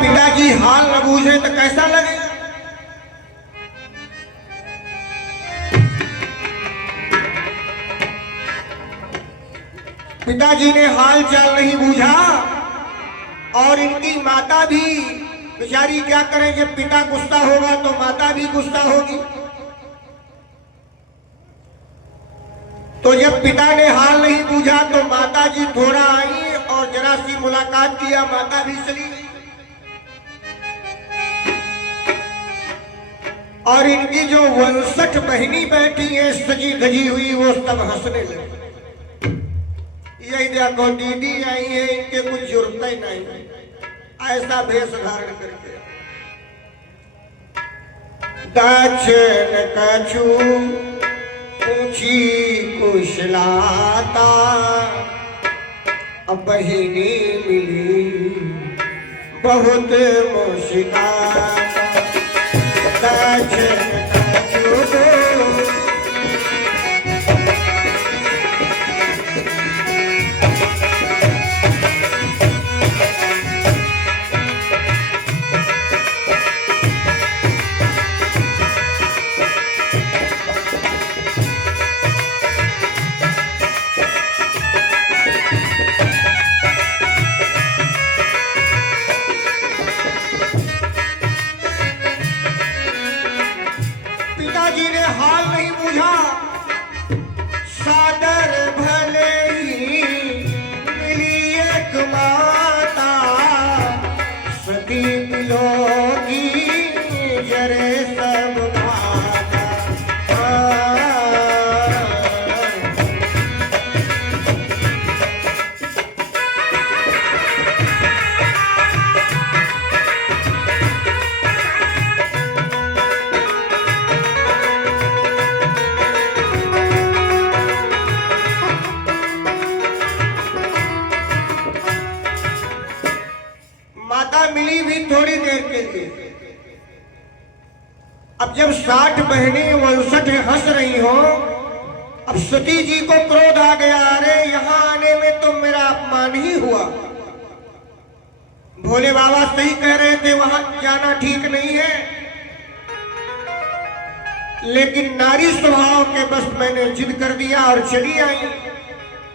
पिताजी हाल न बूझे तो कैसा लगेगा। पिताजी ने हाल चाल नहीं बूझा और इनकी माता भी बेचारी क्या करें, जब पिता गुस्सा होगा तो माता भी गुस्सा होगी। तो जब पिता ने हाल नहीं बूझा तो माता जी थोड़ा आई और जरा सी मुलाकात किया, माता भी चली गई। और इनकी जो 59 बहनी बैठी है सजी धजी हुई, वो सब हंसने लगे। यही देखो दीदी आई है, इनके कुछ जरूरत ही नहीं, ऐसा भेष धारण करके। दक्षिण कछु ऊंची कुशलाता, अब बहिनी मिली बहुत मुश्किल। दक्षिण कछु पिताजी ने हाल नहीं बूझा। सादर भले ही मिली एक माता, सती मिलोगी जरे सब माता। माता मिली भी थोड़ी देर के लिए। अब जब 60 बहनें 59 हंस रही हो, अब सती जी को क्रोध आ गया, अरे यहां आने में तो मेरा अपमान ही हुआ। भोले बाबा सही कह रहे थे, वहां जाना ठीक नहीं है, लेकिन नारी स्वभाव के बस मैंने जिद कर दिया और चली आई।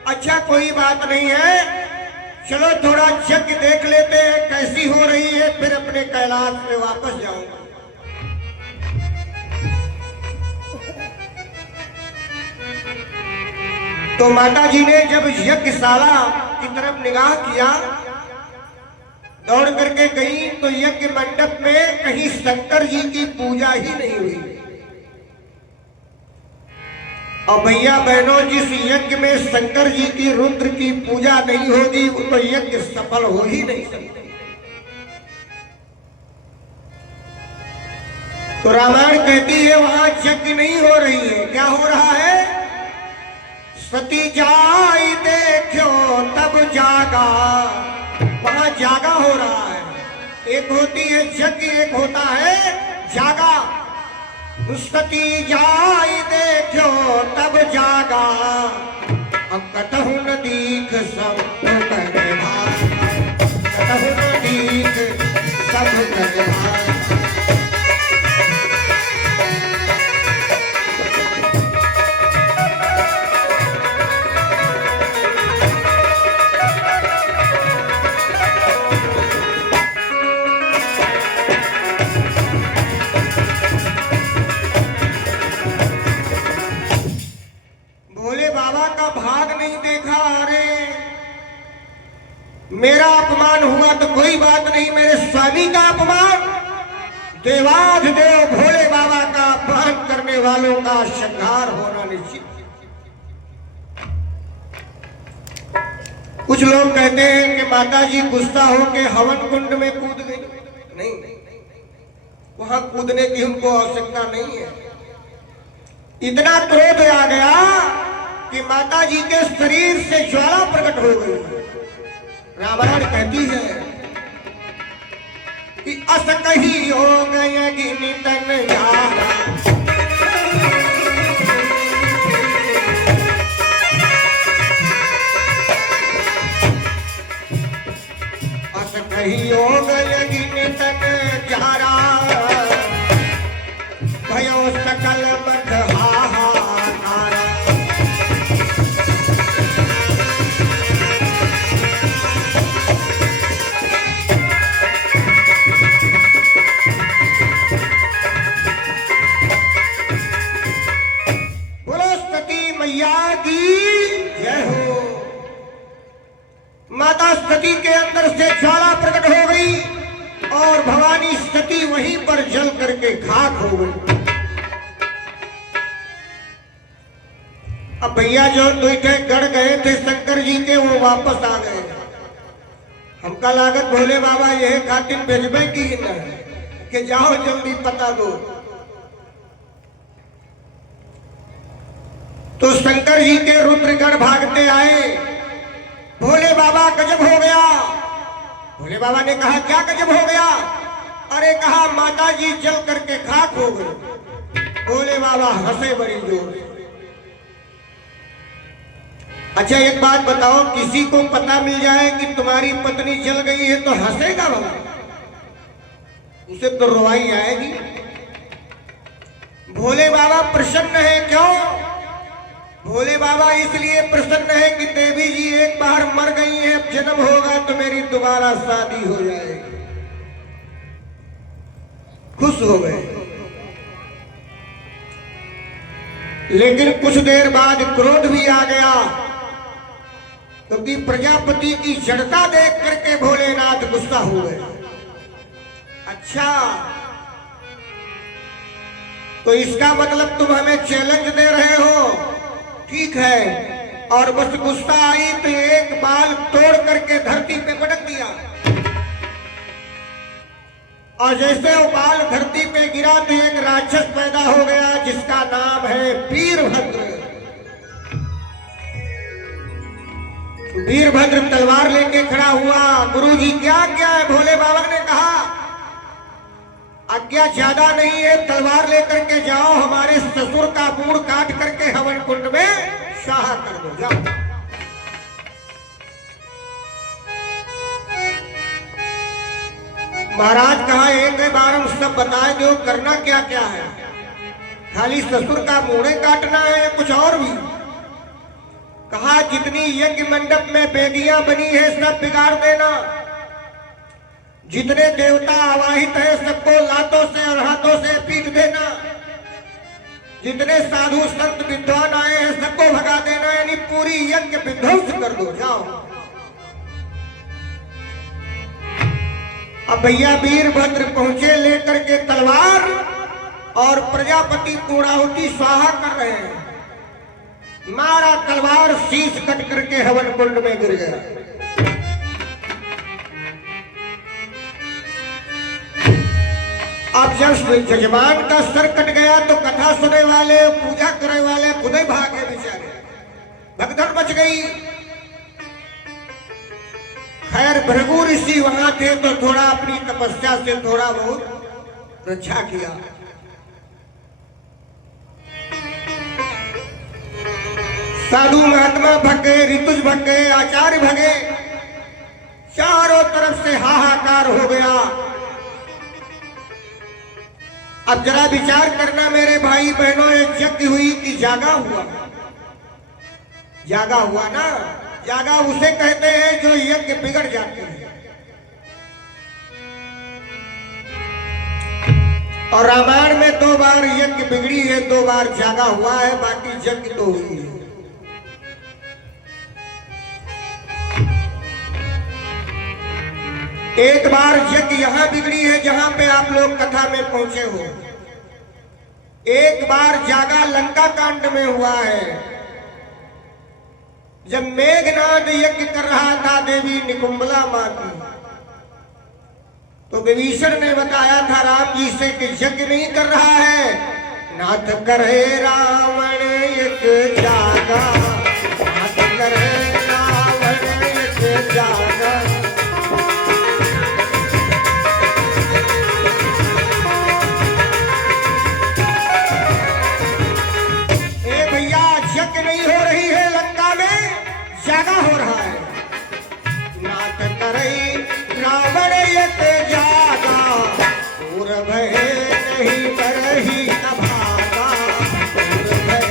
अच्छा कोई बात नहीं है, चलो थोड़ा यज्ञ देख लेते हैं कैसी हो रही है, फिर अपने कैलाश में वापस जाऊंगा। तो माता जी ने जब यज्ञशाला की तरफ निगाह किया, दौड़ करके गई तो यज्ञ मंडप में कहीं शंकर जी की पूजा ही नहीं हुई। और भैया बहनों, जिस यज्ञ में शंकर जी की रुद्र की पूजा नहीं होगी वो तो यज्ञ सफल हो ही नहीं सकता। तो रामायण कहती है वहां यज्ञ नहीं हो रही है, क्या हो रहा है? सती जाई देखो तब जागा, वहां जागा हो रहा है। एक होती है यज्ञ, एक होता है जागा। सती जाई देखो तब जागा, अब कतहु न दीख सब करे भाग, कतहु न दीख सब करे भाग। मेरा अपमान हुआ तो कोई बात नहीं, मेरे स्वामी का अपमान, देवाधिदेव भोले बाबा का अपमान करने वालों का संहार होना निश्चित। कुछ लोग कहते हैं कि माता जी गुस्सा होके हवन कुंड में कूद गई। नहीं, वहां कूदने की उनको आवश्यकता नहीं है। इतना क्रोध आ गया कि माता जी के शरीर से ज्वाला प्रकट हो गई। रामायण कहती है कि अस कही हो गए गिनतन यारा, अस कही हो गए गिन वहीं पर जल करके खाक हो गई। अब भैया जो दुईठे गढ़ गए थे शंकर जी के, वो वापस आ गए। हमका लागत भोले बाबा यह खातिर भेजबे की न कि जाओ जल्दी पता दो। तो शंकर जी के रुद्रगढ़ भागते आए। भोले बाबा गजब हो गया। भोले बाबा ने कहा क्या गजब हो गया? अरे कहा माता जी जल करके खाक हो गए। भोले बाबा हंसे बड़ी जोर से। अच्छा एक बात बताओ, किसी को पता मिल जाए कि तुम्हारी पत्नी जल गई है तो हंसेगा भला? उसे तो रोवाई आएगी। भोले बाबा प्रसन्न है। क्यों? भोले बाबा इसलिए प्रसन्न है कि देवी जी एक बार मर गई है, अब जन्म होगा तो मेरी दोबारा शादी हो जाएगी। खुश हो गए। लेकिन कुछ देर बाद क्रोध भी आ गया, क्योंकि प्रजापति की जड़ता देख करके भोलेनाथ गुस्सा हो गए। अच्छा तो इसका मतलब तुम हमें चैलेंज दे रहे हो? ठीक है। और बस गुस्सा आई तो एक बाल तोड़ करके धरती पे पटक दिया, और जैसे वो बाल धरती पे गिरा तो एक राक्षस पैदा हो गया जिसका नाम है वीरभद्र। वीरभद्र तलवार लेके खड़ा हुआ। गुरुजी क्या आज्ञा है? भोले बाबा ने कहा आज्ञा ज्यादा नहीं है, तलवार लेकर के जाओ, हमारे ससुर का मूड़ काट करके हवन कुंड में शाह कर दो, जाओ। महाराज कहा एक बार हम सब बताए दो करना क्या क्या है? खाली ससुर का मूड़े काटना है, कुछ और भी? कहा जितनी यज्ञ मंडप में बेदियां बनी है सब बिगाड़ देना, जितने देवता आवाहित है सबको लातों से और हाथों से पीट देना, जितने साधु संत विद्वान आए हैं सबको भगा देना, यानी पूरी यज्ञ विध्वंस कर दो, जाओ। अब भैया वीरभद्र पहुंचे लेकर के तलवार, और प्रजापति पूर्णाहुति स्वाहा कर रहे हैं। मारा तलवार, शीश कट करके हवन कुंड में गिर गया। अब जब जजमान का सर कट गया तो कथा सुनने वाले, पूजा करने वाले खुद ही भागे बेचारे, भगदड़ मच गई। खैर भृगु ऋषि वहां थे तो थोड़ा अपनी तपस्या से थोड़ा बहुत रक्षा किया। साधु महात्मा भग गए, ऋतुज भग गए, आचार्य भगे, चारों तरफ से हाहाकार हो गया। अब जरा विचार करना मेरे भाई बहनों, ये यज्ञ हुई कि जागा हुआ? जागा हुआ ना। जागा उसे कहते हैं जो यज्ञ बिगड़ जाते हैं। और रामायण में 2 बार यज्ञ बिगड़ी है, 2 बार जागा हुआ है, बाकी यज्ञ तो हुई है। एक बार यज्ञ यहां बिगड़ी है जहां पे आप लोग कथा में पहुंचे हो। एक बार जागा लंका कांड में हुआ है, जब मेघनाद यज्ञ कर रहा था देवी निकुंबला मां की, तो विभीषण ने बताया था राम जी से कि यज्ञ नहीं कर रहा है, नाथ करे रावण यज्ञ जागा, नाथ करे रावण यज्ञ जागा। जागा हो रहा है, नाथ करे रावण यज्ञ जागा, दूर भय नहीं करही भागा, दूर भय।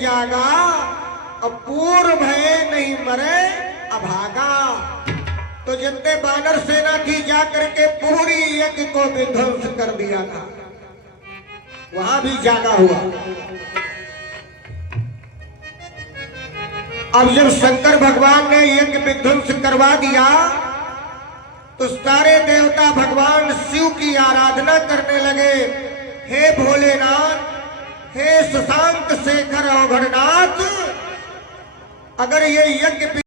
जागा, अब पूर्व भय नहीं मरे अभागा। तो जितने बानर सेना थी जाकर के पूरी यज्ञ को विध्वंस कर दिया था, वहां भी जागा हुआ। अब जब शंकर भगवान ने यज्ञ विध्वंस करवा दिया तो सारे देवता भगवान शिव की आराधना करने लगे। हे भोलेनाथ, हे शशांक शेखर अवघड़नाथ, अगर ये यज्ञ